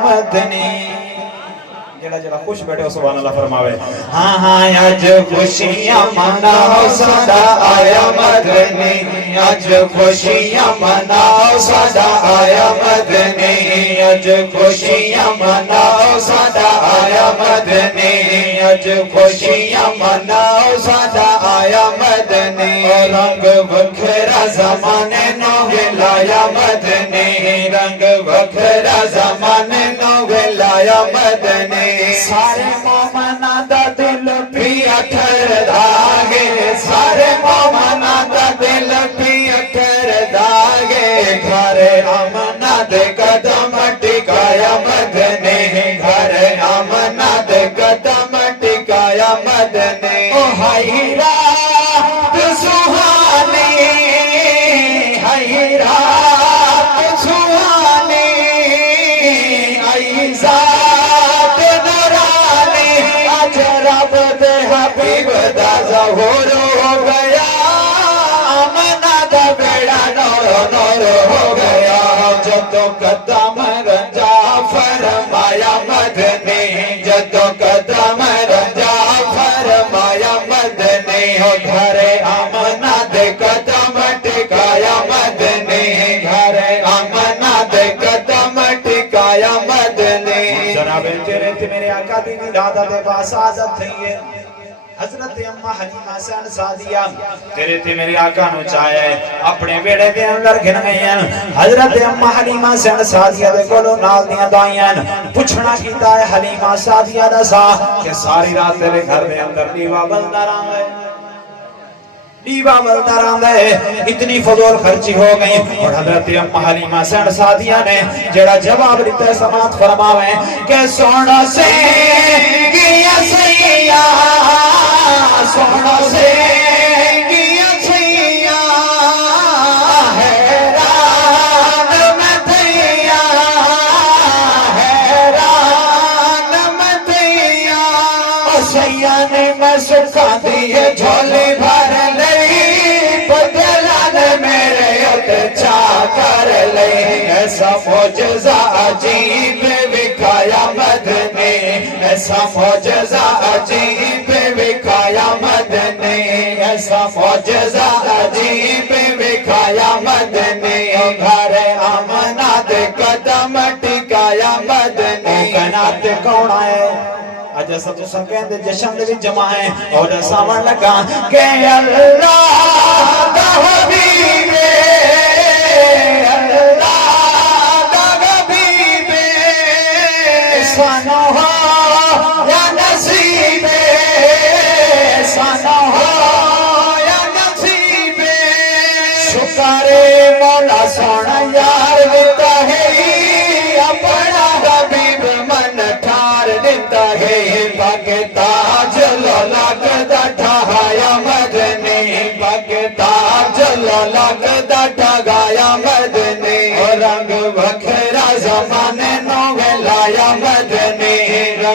مدنی جڑا جڑا خوش بیٹھے ہو سبحان اللہ فرماوے ہاں ہاں اج خوشیاں مناؤ ساڈا آیا مدنی اج خوشیاں مناؤ ساڈا آیا مدنی اج خوشیاں مناؤ ساڈا آیا مدنی اج خوشیاں مناؤ ساڈا آیا مدنی رنگ وکھرا زمانے نو لایا مدنی رنگ وکھرا زمانے نو لایا مدنی سارے مومناں دا دل پیا ٹھردا گے سارے مومناں دا دل پیا ٹھردا گے گھر آمنہ دے قدم ٹکایا مدنی گھر آمنہ دے قدم ٹکایا مدنی او ہائی رات سہانی ہائی رات سہانی آئی ذات نورانی آج رب دے حبیب دا ظہور ہو گیا آمنہ دا بیڑا نور نور ہو گیا جدو قدم رجا فرمایا مدنی جدو قدم رجا فرمایا مدنی گھر آمنہ دے قدم ٹکایا مدنی گھر آمنہ دے قدم ٹکایا مدنی جناب تیرے تھے میرے آقا دی ولادت باسعادت تھی ہے حضرت اممہ حلیمہ سین سعدیہ تیرے تھے میرے آقا نو چاہے اپنے بیڑے دے اندر گھن گئی ہیں حضرت اممہ حلیمہ سین سعدیہ دے کولو نال دیاں دائیں پوچھنا کیتا ہے حلیمہ سعدیہ دا سا کہ ساری رات تیرے گھر دے اندر دیوا بلدہ رہا ہے دیوا بلدہ رہا ہے اتنی فضول خرچی ہو گئی اور حضرت اممہ حلیمہ سین سعدیہ نے جڑا جواب دیتا ہے سماعت فرماویں کہ سونا سے گیا سیاں سونا سے گیا سیاں حیران میں تھیا حیران میں تھیا سیاں نے میں سکھا دیئے جھولی بھر لئی بدلان میرے اتچا کر لئی ایسا معجزہ عجیب وکھایا مدنی ایسا معجزہ عجیب وکھایا مدنی ایسا معجزہ عجیب وکھایا مدنی گھر آمنہ دے قدم ٹکایا مدنی کنات کون آئے آج ایسا تو سکیں دے جشن دے بھی جمع ہے اور سامن لگا کہ اللہ دا حبیب اللہ دا حبیب سانو ہو یا نصیب سانو ہو یا نصیب شکر مولا سونا یار دیتا ہے اپنا حبیب من ٹھار دیتا ہے پاک تاج لولاک دا ٹھایا مدنی پاک تاج لولاک دا ٹھایا مدنی رنگ وکھرا زمانے نو لایا مدنی